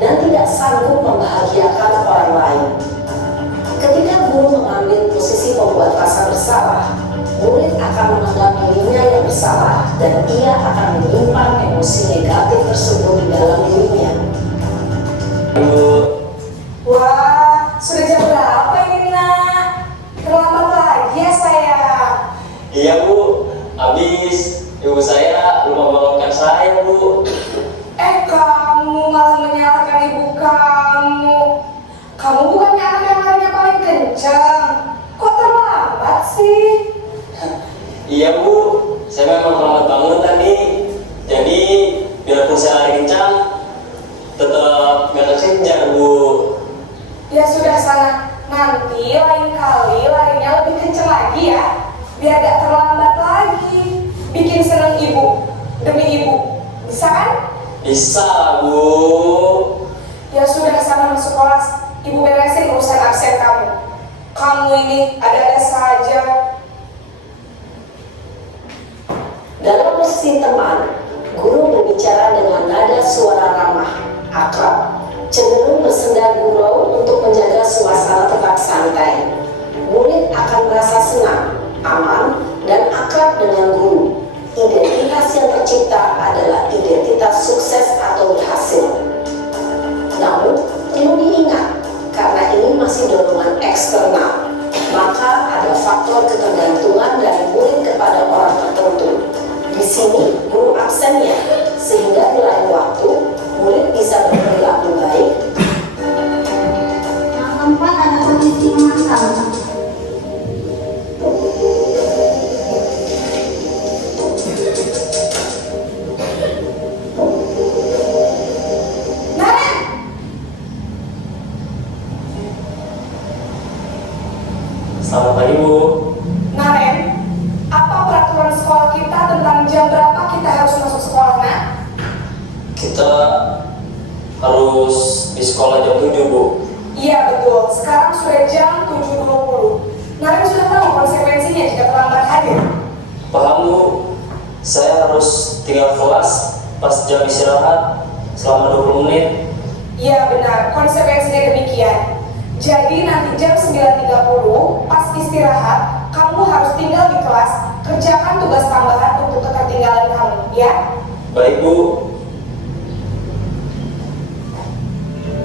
dan tidak sanggup membahagiakan orang lain. Ketika guru mengambil posisi pembuat rasa bersalah, murid akan menganggap dirinya yang bersalah dan ia akan menyimpan emosi negatif tersebut di dalam dirinya. Bu. Wah, sudah jam berapa ini, nak? Terlambat lagi ya, sayang. Iya, Bu. Habis ibu saya lupa bangunkan saya, Bu. Kamu malah menyalahkan ibu kamu. Kamu bukannya anak yang larinya paling kencang. Kok terlambat sih? Iya, Bu. Saya memang terlambat bangun tadi. Jadi, biarpun saya lari kencang, tetap gak kekejar, Bu. Ya sudah sana. Nanti lain kali larinya lebih kencang lagi ya. Biar gak terlambat lagi. Bikin seneng ibu. Demi ibu. Bisa kan? Bisa, Bu. Ya sudah, sana masuk kelas. Ibu beresin urusan absen kamu. Kamu ini ada-ada saja. Dalam posisi teman, guru berbicara dengan nada suara ramah, akrab, cenderung bersenda gurau untuk menjaga suasana tetap santai. Murid akan merasa senang, aman, dan akrab dengan guru. Identitas yang tercipta adalah identitas sukses atau berhasil. Namun, perlu diingat, karena ini masih dorongan eksternal, maka ada faktor ketergantungan dari murid kepada orang tertentu. Di sini, guru absennya, sehingga di lain waktu, murid bisa berperilaku baik. Yang keempat ada kondisi memasang. Naren! Selamat pagi, Bu. Naren, apa peraturan sekolah kita tentang jam berapa kita harus masuk sekolah, nak? Kita harus di sekolah jam 7, Bu. Iya betul, sekarang sudah jam 7.20. Naren sudah tahu konsekuensinya jika terlambat hadir. Paham, Bu. Saya harus tinggal kelas pas jam istirahat selama 20 menit. Iya benar, konsekuensinya demikian. Jadi nanti jam 9.30 pas istirahat, kamu harus tinggal di kelas, kerjakan tugas tambahan untuk ketertinggalan kamu, ya? Baik, Bu.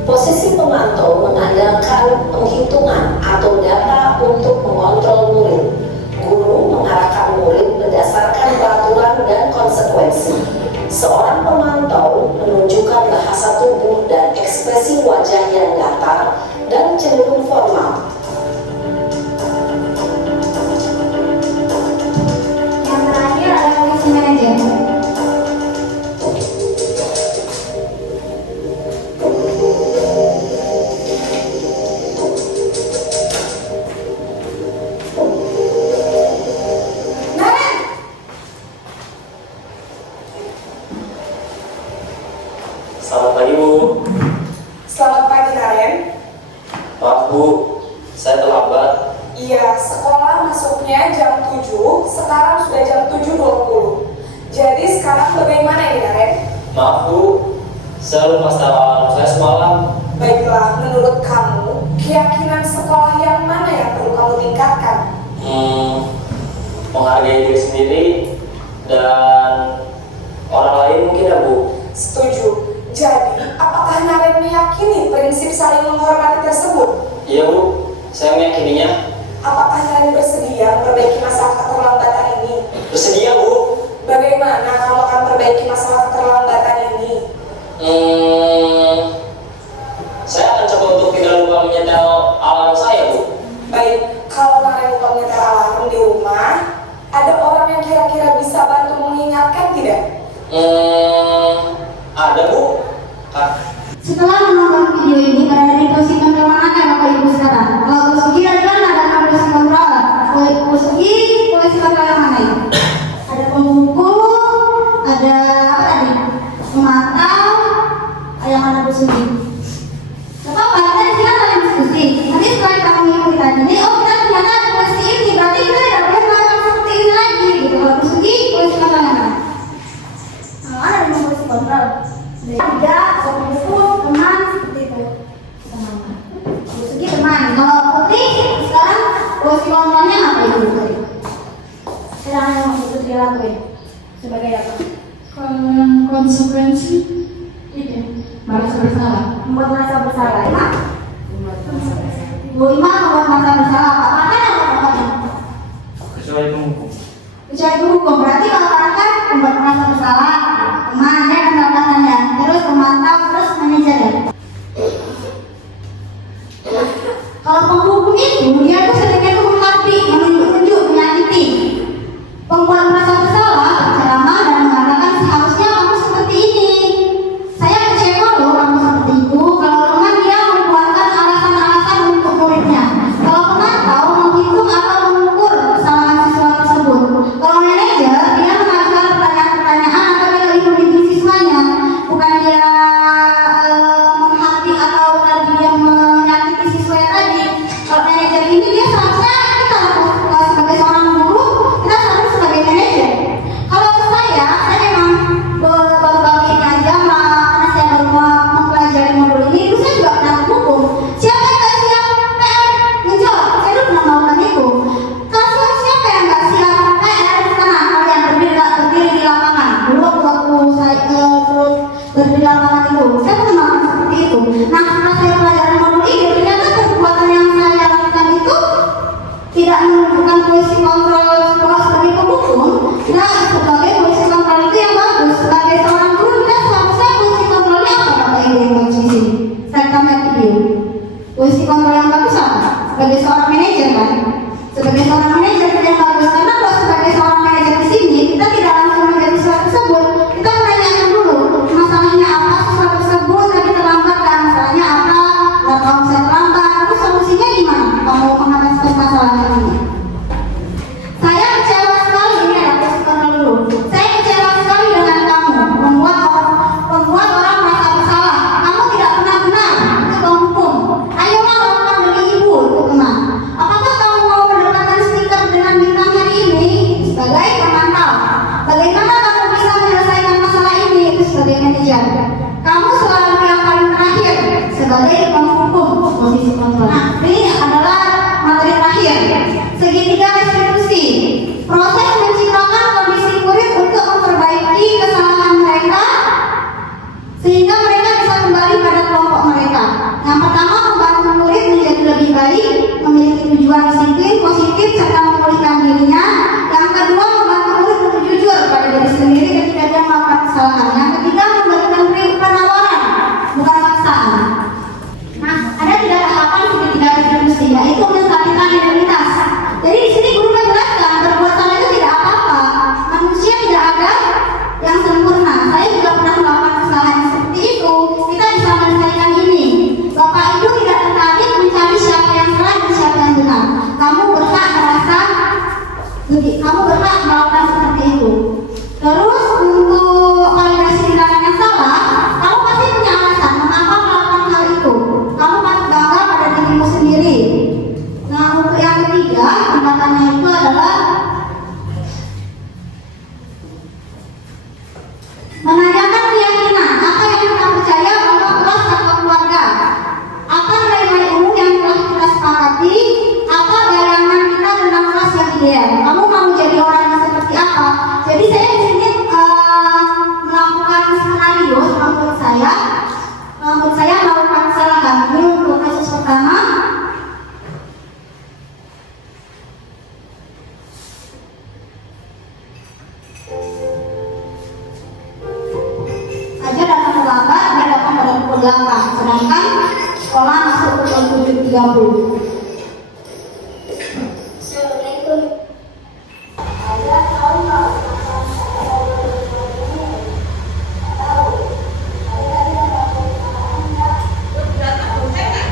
Posisi pemantau mengandalkan penghitungan atau data untuk mengontrol murid. Guru mengarahkan murid berdasarkan peraturan dan konsekuensi. Seorang pemantau menunjukkan bahasa tubuh dan ekspresi wajah yang datar. Bu, saya terlambat. Iya, sekolah masuknya jam 7, sekarang sudah jam 7.20. Jadi sekarang bagaimana ini, Karen? Maaf Bu, saya lupa setelah saya semalam. Baiklah, menurut kamu, keyakinan sekolah yang mana yang perlu kamu tingkatkan? Menghargai diri sendiri dan orang lain mungkin ya Bu. Setuju. Jadi, apakah Naren meyakini prinsip saling menghormati tersebut? Iya Bu, saya meyakininya. Apakah Naren bersedia memperbaiki masalah keterlambatan ini? Bersedia Bu. Bagaimana kamu akan memperbaiki masalah keterlambatan ini? Saya akan coba untuk tidak lupa menyetel alarm saya Bu. Baik, kalau Naren lupa menyetel alarm di rumah, ada orang yang kira-kira bisa bantu mengingatkan tidak? Ada Bu. Setelah menonton video ini, berada di posisi kontrol manakah Bapak Ibu sekarang? Kalau posisi adalah ada posisi kontrol. Kalau posisi kontrol yang mana itu? Ada pemukul, ada apa tadi? Memantau, yang mana posisi? Gak apa-apa, kita di sini saling diskusi. Nanti setelah kita mengikuti tadi ini, oh kita ternyata ada posisi ini, berarti kita tidak boleh melakukan seperti ini lagi. Gitu. Kalau posisi kontrol yang mana? Ada di posisi kontrol. Tidak, pemukul, teman, seperti itu. Segi teman. Kalau putri sekarang posisi kontrolnya apa itu tadi? Sekarang yang mau putri lakuin sebagai apa? Konsekuensi Itu. merasa bersalah. Membuat merasa bersalah. Emang? Bu Ima membuat merasa bersalah. Apa apa? Kecuali pemukul. Kecuali hukum. Berarti kalau kan membuat merasa bersalah, teman dan pendapatannya, terus memantau, terus manajer. Kalau penghukum itu dia tuh seringnya tuh menghardi, menunjuk-nunjuk, menyakiti. Pembuat merasa bersalah, ceramah dan mengatakan seharusnya kamu seperti ini. Saya kecewa loh kamu seperti itu. Kalau teman dia membuatkan alasan-alasan untuk muridnya. Kalau pemantau menghitung atau mengukur kesalahan siswa tersebut. Kalau manajer dia mengajukan pertanyaan-pertanyaan atau dia lebih mendidik siswanya. Bukan dia menghati atau tadi dia menyakiti siswa tadi. Kalau manajer ini dia seharusnya kita sebagai seorang guru kita seharusnya sebagai manajer. Kalau saya memang baru-baru ini aja karena saya baru mempelajari modul ini, itu saya juga pernah hukum. Siapa yang nggak siap PR ngejawab? Saya dulu pernah melakukan itu. Kalau siapa yang nggak siap PR karena kalian berdiri di lapangan. Dulu waktu saya berdiri di lapangan itu, saya pernah melakukan seperti itu. Nah, setelah saya pelajari modul ini, ternyata perbuatan yang saya lakukan itu tidak menunjukkan posisi kontrol sekolah sebagai penghukum. Nah, sebagai posisi kontrol itu yang bagus. Sebagai seorang guru, kita seharusnya posisi kontrolnya apa Bapak Ibu yang bagus di sini? Saya tamat video. Posisi kontrol yang bagus apa? Sebagai seorang manajer kan? Sebagai seorang manajer yang bagus. Karena kalau sebagai seorang manajer di sini, kita tidak langsung menjadi siswa tersebut. Kita menanyakan dulu masalahnya apa siswa tersebut tadi terlambat kan? Masalahnya apa? Nggak tahu saya terlambat. Terus solusinya gimana? Kamu mengatasi masalahnya ini? Saya kecewa sekali, ini ada posisi kontrol dulu. Saya kecewa sekali dengan kamu, membuat orang merasa bersalah. Kamu tidak pernah benar, itu penghukum. Ayolah lakukan demi ibu, itu teman. Apakah kamu mau mendapatkan stiker dengan bintang hari ini sebagai pemantau? Bagaimana kamu bisa menyelesaikan masalah ini itu sebagai manajer? Kamu selalu yang paling terakhir sebagai penghukum posisi kontrol. Nah, ini adalah materi terakhir. Segitiga restitusi. Proses menciptakan kondisi murid untuk memperbaiki kesalahan mereka sehingga mereka bisa kembali pada kelompok mereka. Yang pertama, membantu murid menjadi lebih baik, memiliki tujuan disiplin positif serta memulihkan dirinya. Yang kedua, membantu murid untuk jujur pada diri sendiri ketika dia melakukan kesalahan. Yang ketiga, memberikan penawaran, bukan paksaan. Nah, ada 3 tahapan segitiga restitusi, yaitu menstabilkan identitas. Jadi di sini guru pukul 8, sedangkan sekolah masuk pukul 7.30. Assalamualaikum. Ada tahu nggak masalah saya ini? Tahu. Ada yang tahu enggak? Sudah tahu saya.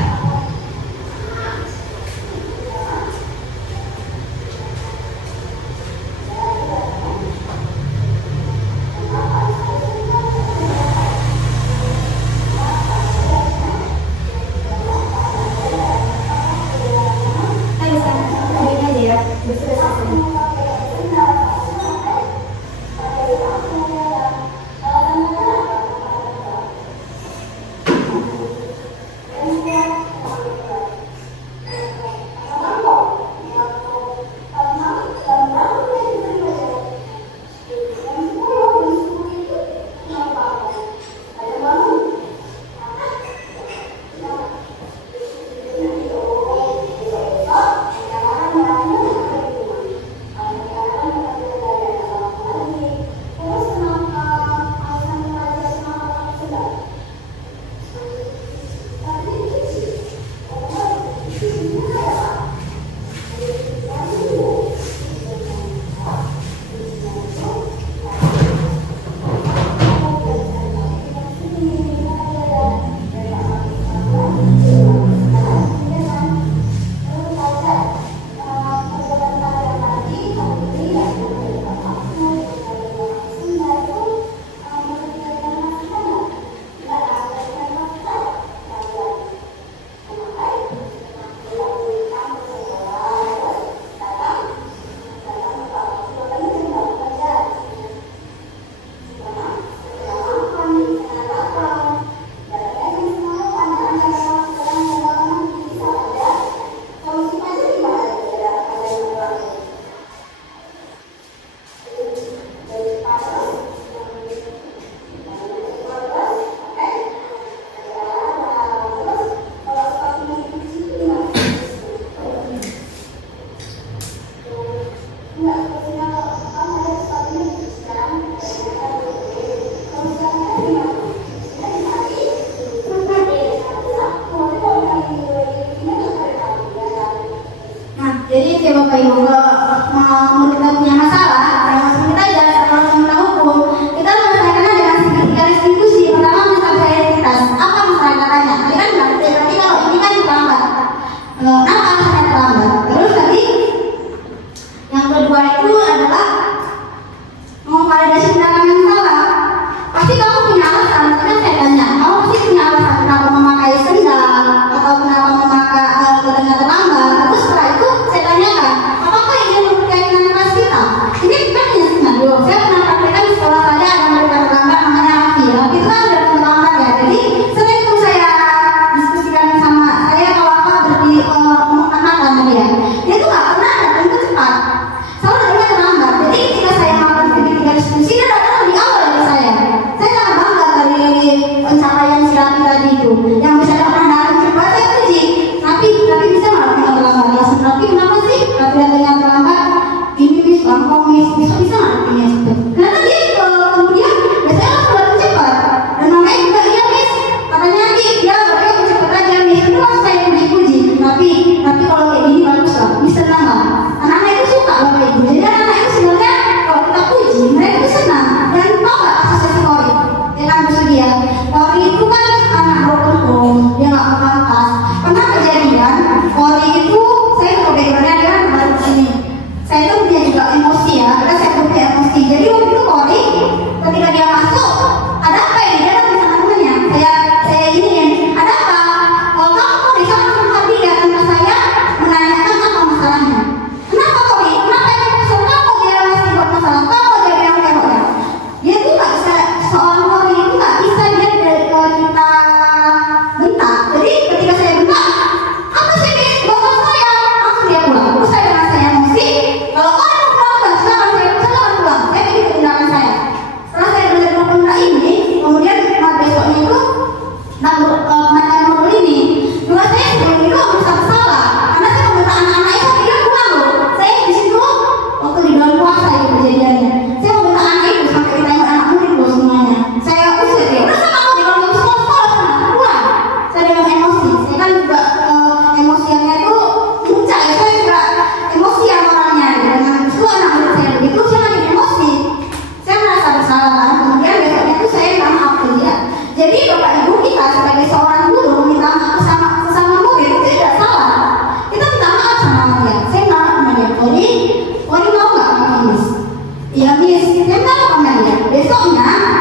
Besoknya